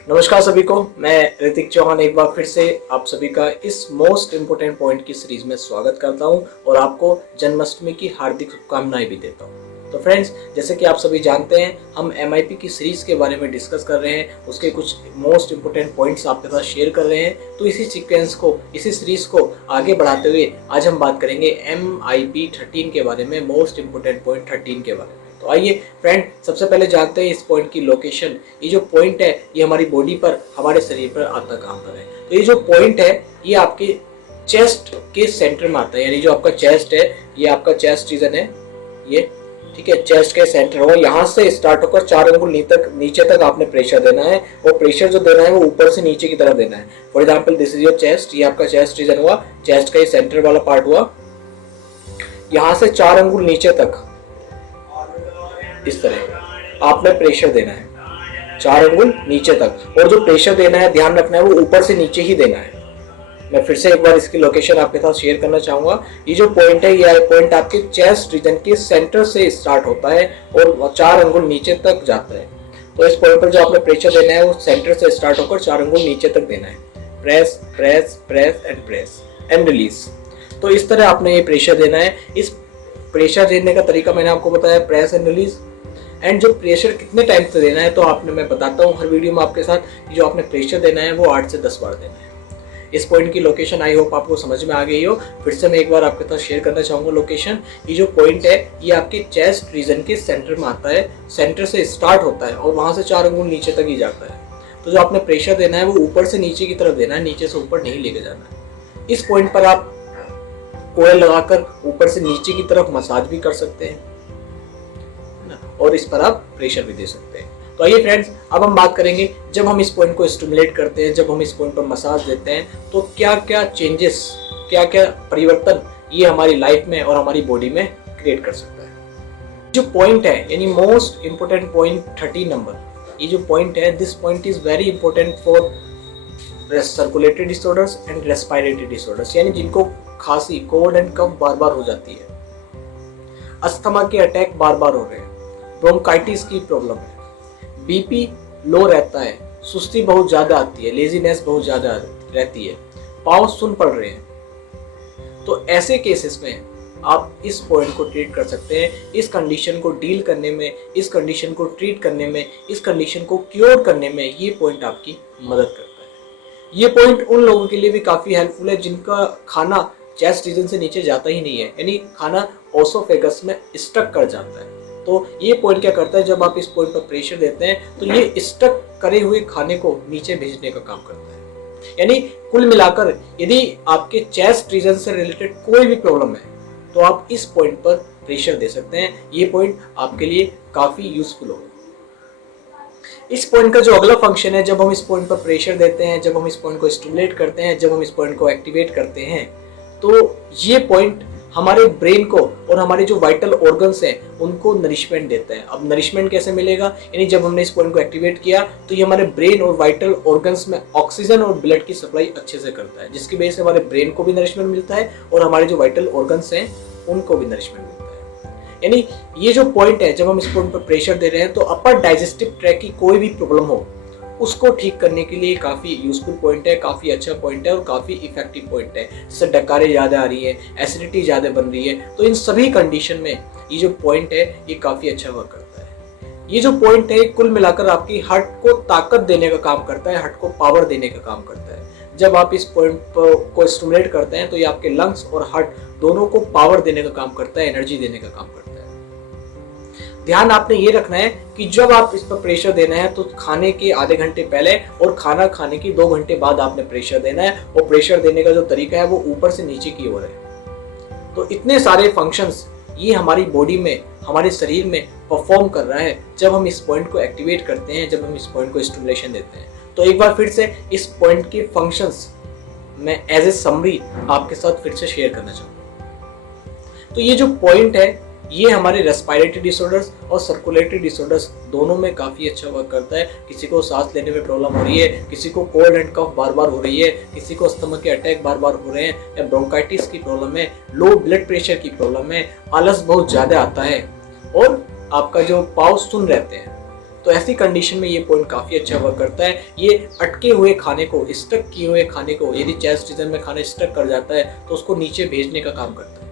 नमस्कार सभी को। मैं ऋतिक चौहान एक बार फिर से आप सभी का इस मोस्ट इम्पोर्टेंट पॉइंट की सीरीज में स्वागत करता हूं और आपको जन्माष्टमी की हार्दिक शुभकामनाएं भी देता हूं। तो फ्रेंड्स, जैसे कि आप सभी जानते हैं, हम MIP की सीरीज के बारे में डिस्कस कर रहे हैं, उसके कुछ मोस्ट इम्पोर्टेंट पॉइंट्स आपके साथ शेयर कर रहे हैं। तो इसी सीक्वेंस को, इसी सीरीज को आगे बढ़ाते हुए आज हम बात करेंगे MIP 13 के बारे में, मोस्ट इम्पोर्टेंट पॉइंट 13 के बारे में। तो आइए फ्रेंड, सबसे पहले जानते हैं इस पॉइंट की लोकेशन। ये जो पॉइंट है ये हमारी बॉडी पर, हमारे शरीर पर आता कहाँ पर है? तो ये जो पॉइंट है ये आपके चेस्ट के सेंटर में आता है, यानी जो आपका चेस्ट है, ये आपका चेस्ट रीजन है ये, ठीक है। चेस्ट के सेंटर होगा, यहाँ से स्टार्ट होकर 4 अंगुल नीचे तक आपने प्रेशर देना है, और प्रेशर जो देना है वो ऊपर से नीचे की तरफ देना है। For example this is your chest, ये आपका चेस्ट रीजन हुआ, चेस्ट का ये सेंटर वाला पार्ट हुआ। यहाँ से 4 अंगुल नीचे तक इस तरह आपने प्रेशर देना है, 4 अंगुल नीचे तक। और जो प्रेशर देना है, ध्यान रखना है, वो ऊपर से नीचे ही देना है। मैं फिर से एक बार इसकी लोकेशन आपके साथ शेयर करना चाहूंगा। ये जो पॉइंट है, ये पॉइंट आपके चेस्ट रीजन के सेंटर से स्टार्ट होता है और 4 अंगुल नीचे तक जाता है। तो इस पॉइंट पर जो आपने प्रेशर देना है वो सेंटर से स्टार्ट होकर 4 अंगुल नीचे तक देना है। Press press press and release. तो इस तरह आपने ये प्रेशर देना है। इस प्रेशर देने का तरीका मैंने आपको बताया, प्रेस एंड रिलीज। एंड जो प्रेशर कितने टाइम से देना है, तो आपने, मैं बताता हूँ हर वीडियो में आपके साथ, जो आपने प्रेशर देना है वो 8 से 10 बार देना है। इस पॉइंट की लोकेशन आई होप आपको समझ में आ गई हो। फिर से मैं एक बार आपके साथ शेयर करना चाहूँगा लोकेशन। ये जो पॉइंट है ये आपके चेस्ट रीजन के सेंटर में आता है, सेंटर से स्टार्ट होता है और वहाँ से 4 अंगुल नीचे तक ही जाता है। तो जो आपने प्रेशर देना है वो ऊपर से नीचे की तरफ देना है, नीचे से ऊपर नहीं लेके जाना है। इस पॉइंट पर आप कोयल लगाकर ऊपर से नीचे की तरफ मसाज भी कर सकते हैं और इस पर आप प्रेशर भी दे सकते हैं। तो आइए फ्रेंड्स, अब हम बात करेंगे, जब हम इस पॉइंट को स्टिमुलेट करते हैं, जब हम इस पॉइंट पर मसाज देते हैं, तो क्या क्या चेंजेस, क्या क्या परिवर्तन ये हमारी लाइफ में और हमारी बॉडी में क्रिएट कर सकता है। जो पॉइंट है, यानी मोस्ट इंपोर्टेंट पॉइंट 13 नंबर, ये जो पॉइंट है, this point is very important for circulatory disorders and respiratory disorders, यानी जिनको खांसी, कोल्ड एंड कफ बार बार हो जाती है, अस्थमा के अटैक बार बार हो रहे हैं, ब्रोंकाइटिस की प्रॉब्लम है, बीपी लो रहता है, सुस्ती बहुत ज्यादा आती है, लेजीनेस बहुत ज्यादा रहती है, पाँव सुन पड़ रहे हैं, तो ऐसे केसेस में आप इस पॉइंट को ट्रीट कर सकते हैं। इस कंडीशन को डील करने में, इस कंडीशन को ट्रीट करने में, इस कंडीशन को क्योर करने में ये पॉइंट आपकी मदद करता है। ये पॉइंट उन लोगों के लिए भी काफी हेल्पफुल है जिनका खाना चेस्ट रीजन से नीचे जाता ही नहीं है, यानी खाना ओसोफेगस में स्टक कर जाता है। तो ये पॉइंट क्या करता है, जब आप इस पॉइंट पर प्रेशर देते हैं तो ये स्टक करे हुए खाने को नीचे भेजने का काम करता है। यानी कुल मिलाकर यदि आपके चेस्ट रीजन से रिलेटेड कोई भी प्रॉब्लम है तो आप इस पॉइंट पर प्रेशर दे सकते हैं। ये पॉइंट आपके लिए काफी यूजफुल होगा। इस पॉइंट का जो अगला फंक्शन है, जब हम इस पॉइंट पर प्रेशर देते हैं, जब हम इस पॉइंट को स्टिमुलेट करते हैं, जब हम इस पॉइंट को एक्टिवेट करते हैं, तो ये पॉइंट हमारे ब्रेन को और हमारे जो वाइटल ऑर्गन्स हैं उनको नरिशमेंट देता है। अब नरिशमेंट कैसे मिलेगा, यानी जब हमने इस पॉइंट को एक्टिवेट किया तो ये हमारे ब्रेन और वाइटल ऑर्गन्स में ऑक्सीजन और ब्लड की सप्लाई अच्छे से करता है, जिसकी वजह से हमारे ब्रेन को भी नरिशमेंट मिलता है और हमारे जो वाइटल ऑर्गन्स हैं उनको भी नरिशमेंट मिलता है। यानी ये जो पॉइंट है, जब हम इस पॉइंट पर प्रेशर दे रहे हैं तो अपर डाइजेस्टिव ट्रैक की कोई भी प्रॉब्लम हो उसको ठीक करने के लिए काफ़ी यूजफुल पॉइंट है, काफ़ी अच्छा पॉइंट है और काफ़ी इफेक्टिव पॉइंट है। जैसे डकारें ज़्यादा आ रही है, एसिडिटी ज़्यादा बन रही है, तो इन सभी कंडीशन में ये जो पॉइंट है ये काफ़ी अच्छा वर्क करता है। ये जो पॉइंट है कुल मिलाकर आपकी हार्ट को ताकत देने का काम करता है, हार्ट को पावर देने का काम करता है। जब आप इस पॉइंट को स्टिमुलेट करते हैं तो ये आपके लंग्स और हार्ट दोनों को पावर देने का काम करता है, एनर्जी देने का काम करता है। ध्यान आपने ये रखना है कि जब आप इस पर प्रेशर देना है तो खाने के आधे घंटे पहले और खाना खाने के 2 घंटे बाद आपने प्रेशर देना है, और प्रेशर देने का जो तरीका है वो ऊपर से नीचे की ओर है। तो इतने सारे फंक्शंस ये हमारी बॉडी में, हमारे शरीर में परफॉर्म कर रहा है जब हम इस पॉइंट को एक्टिवेट करते हैं, जब हम इस पॉइंट को स्टिमुलेशन देते हैं। तो एक बार फिर से इस पॉइंट के फंक्शंस मैं एज ए समरी आपके साथ फिर से शेयर करना चाहूँगा। तो ये जो पॉइंट है ये हमारे रेस्पिरेटरी डिसऑर्डर्स और सर्कुलेटरी डिसऑर्डर्स दोनों में काफ़ी अच्छा वर्क करता है। किसी को सांस लेने में प्रॉब्लम हो रही है, किसी को कोल्ड एंड कफ बार बार हो रही है, किसी को अस्थमा के अटैक बार बार हो रहे हैं, या ब्रोंकाइटिस की प्रॉब्लम है, लो ब्लड प्रेशर की प्रॉब्लम है, आलस बहुत ज़्यादा आता है और आपका जो पाँव सुन रहते हैं, तो ऐसी कंडीशन में ये पॉइंट काफ़ी अच्छा वर्क करता है। ये अटके हुए खाने को, स्टक किए हुए खाने को, यदि चेस्ट रीजन में खाना स्टक कर जाता है तो उसको नीचे भेजने का काम करता है।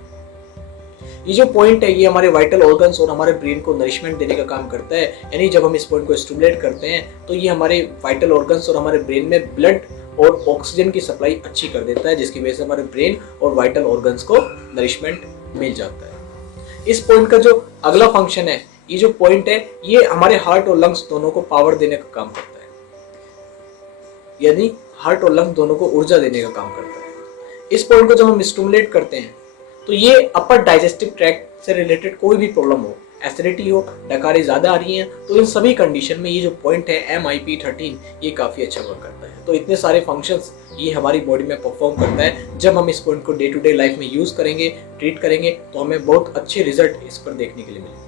ये जो पॉइंट है ये हमारे वाइटल ऑर्गन्स और हमारे ब्रेन को नरिशमेंट देने का काम करता है। यानी जब हम इस पॉइंट को स्टिमुलेट करते हैं तो ये हमारे वाइटल ऑर्गन्स और हमारे ब्रेन में ब्लड और ऑक्सीजन की सप्लाई अच्छी कर देता है, जिसकी वजह से हमारे ब्रेन और वाइटल ऑर्गन्स को नरिशमेंट मिल जाता है। इस पॉइंट का जो अगला फंक्शन है, ये जो पॉइंट है ये हमारे हार्ट और लंग्स दोनों को पावर देने का काम करता है, यानी हार्ट और लंग्स दोनों को ऊर्जा देने का काम करता है। इस पॉइंट को जब हम स्टिमुलेट करते हैं तो ये अपर डाइजेस्टिव ट्रैक्ट से रिलेटेड कोई भी प्रॉब्लम हो, एसिडिटी हो, डकारी ज़्यादा आ रही हैं, तो इन सभी कंडीशन में ये जो पॉइंट है MIP13 ये काफ़ी अच्छा वर्क करता है। तो इतने सारे फंक्शंस ये हमारी बॉडी में परफॉर्म करता है। जब हम इस पॉइंट को डे टू डे लाइफ में यूज़ करेंगे, ट्रीट करेंगे, तो हमें बहुत अच्छे रिजल्ट इस पर देखने के लिए मिलेंगे।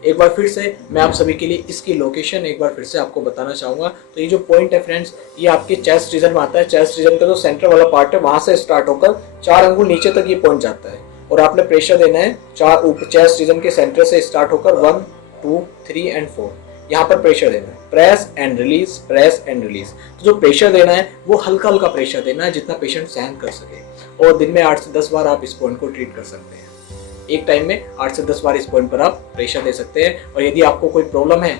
एक बार फिर से मैं आप सभी के लिए इसकी लोकेशन एक बार फिर से आपको बताना चाहूँगा। तो ये जो पॉइंट है फ्रेंड्स, ये आपके चेस्ट रीजन में आता है। चेस्ट रीजन का जो सेंटर वाला पार्ट है वहाँ से स्टार्ट होकर 4 अंगुल नीचे तक ये पहुँच जाता है और आपने प्रेशर देना है 4 ऊपर चेस्ट रीजन के सेंटर से स्टार्ट होकर 1, 2, 3 एंड 4 यहाँ पर प्रेशर देना है। Press and release, press and release. तो जो प्रेशर देना है वो हल्का हल्का प्रेशर देना है, जितना पेशेंट सहन कर सके। और दिन में 8 से 10 बार आप इस पॉइंट को ट्रीट कर सकते हैं। एक टाइम में 8 से 10 बार इस पॉइंट पर आप प्रेशर दे सकते हैं। और यदि आपको कोई प्रॉब्लम है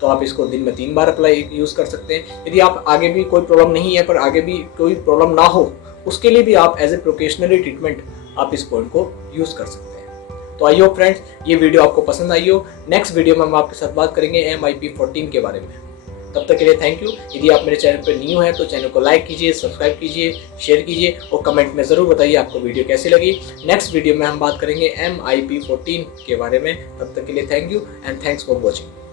तो आप इसको दिन में 3 बार अप्लाई यूज़ कर सकते हैं। यदि आप आगे भी कोई प्रॉब्लम नहीं है पर आगे भी कोई प्रॉब्लम ना हो, उसके लिए भी आप एज ए प्रोकेशनली ट्रीटमेंट आप इस पॉइंट को यूज़ कर सकते हैं। तो आई होप फ्रेंड्स ये वीडियो आपको पसंद आई हो। नेक्स्ट वीडियो में हम आपके साथ बात करेंगे MIP14 के बारे में। तब तक के लिए थैंक यू। यदि आप मेरे चैनल पर न्यू हैं तो चैनल को लाइक कीजिए, सब्सक्राइब कीजिए, शेयर कीजिए और कमेंट में ज़रूर बताइए आपको वीडियो कैसी लगी। नेक्स्ट वीडियो में हम बात करेंगे MIP14 के बारे में। तब तक के लिए thank you and thanks for watching.